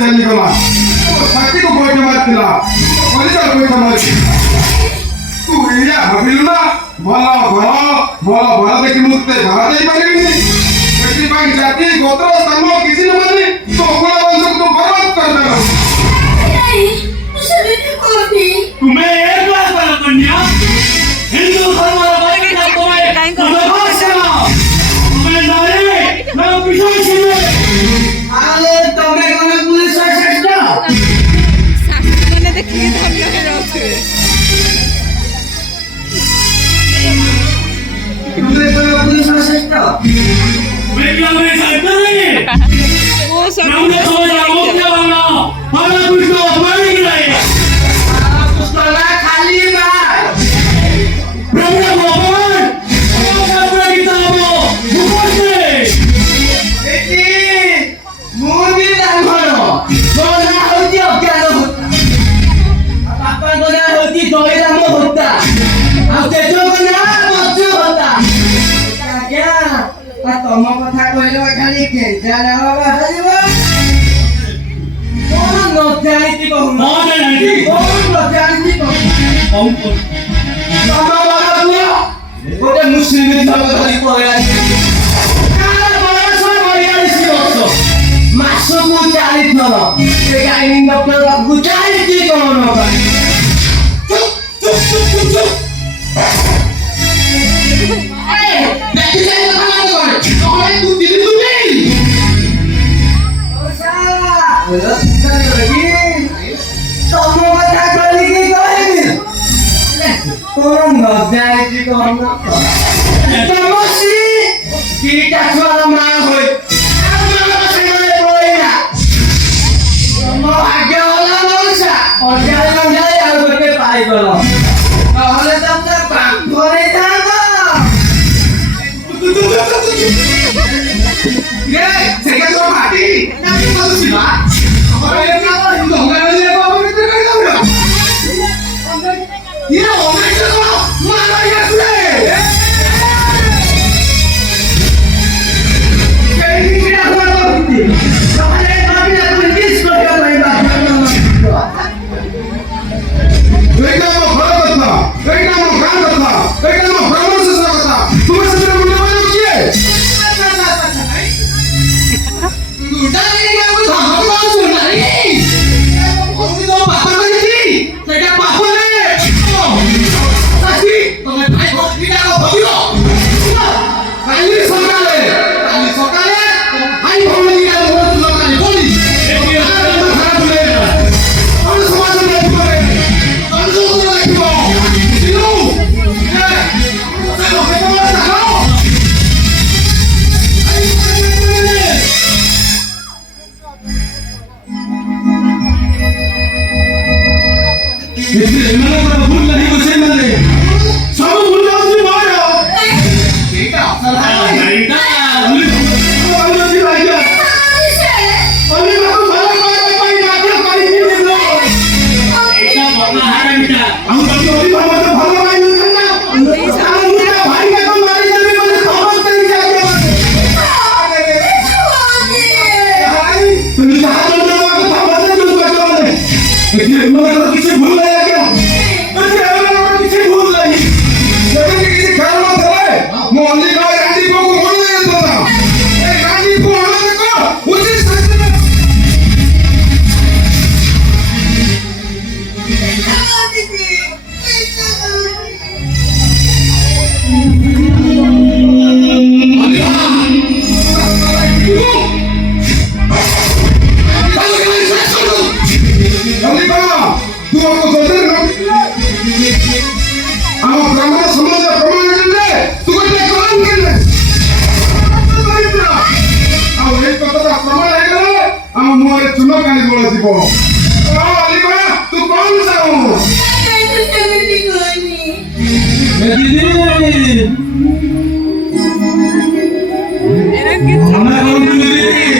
चली गला छाती को गोइठा मारतिला कलिजा गोइठा मारति तू इया भाबिलु ना भला देखि मुक्ते घरा देई पारिबिनी एठी पाई जाति गोत्र स्थान किछि न माने तो ओकरा वंश को बर्बाद कर देला नहीं मुझे कोती तुम्हें एक बात बता कन्या हिंदू धर्म रा बारे में तुम्हें नारे ना विश्वास है आले तमे कोने पुलिस श्रेष्ठ शास्त्रने देखिए धन्य के रहथे तुमरे कोने पुलिस श्रेष्ठ मैं क्या मेरे साथ नहीं वो सब हमने सोचा वो क्या होना हमारा कुछ तो हमारे ही नहीं पुस्तला खाली बा प्रभु भगवान अपना किताबो ऊपर से बेटी मुंडी दांगरो सोना होती अज्ञान होता पापा गोना होती दोइराम होता आ तेजो गोना बच्चो होता क्या तम कथा कहलो खाली केजा बाबा हरिबो कोन न जानिति कहू न जानिति कोन न जानिति कहू हम बाबा बाबा गोटे मुस्लिम धर्म धरी पळा मासको 40 थर ए गाइनी डॉक्टर बाबू 40 की कोन न चुप ए देखि जाय खाना कोन कोन तू दिली तुमी ओसा बोलो लगी तम कथा कहली की कहली कोन न जाय की कोन तमसी तीटा छुआ मां होय आगे वाला मनुष्य और जाने जाए और बेटे पाई गलो कहले तब तक घरे जाना ये सेके तो माटी ना की बोल सिवा और ये ना हिंदू होगा ना ये बाबू ने कर दिया ये होगा तो मारा ये तुले कहीं भी ना हुआ तो हमारे बाबी ने कोई किस को कर रही बात एकटा म घर कथा एकटा म गान कथा एकटा म ब्राह्मण शास्त्र कथा तुम्हें से मुंडे मारो किए उड़ाने का कुछ हम सुन रही कोई तो पापा नहीं थी तेरा पापा ने साथी तुम्हें भाई हॉस्पिटल को भगियो काली सकाले तुम भाई भौणी का बहुत लोग ने बोली खराब ले और समाज में देखो अंजो को देखो दिलो ये चलो बेटा चलो इसलिए मैंने तो भूल नहीं कुछ नहीं सब भूल जाओ जी मारो बेटा असल है बेटा जी भाई क्या अरे मैं तो सारा कोई नाट्य पाई नहीं लो बेटा बाबा है बेटा हम तो अभी हम तो भालो भाई नहीं करना सारा मेरा भाई का तो मारी जल्दी मुझे खबर कर दिया भाई तुम कहां चल रहे हो खबर से तुम बचो नहीं इसलिए मैं तो किसी भूल गया क्या अरे मैं किसी भूल नहीं जब किसी घर में चले मोहल्ले का गांधी को बोल नहीं देता ए गांधी को होना देखो उसी सच में जल्दी करो तू हमको सोचते रहो हम ब्राह्मण समाज का प्रमाण करने तू को क्या काम करने अब एक पता प्रमाण है करे हम मोरे चुनो कानी बोला जीवो अली बा तू कौन सा हो दीदी एरा के हमरा कौन दीदी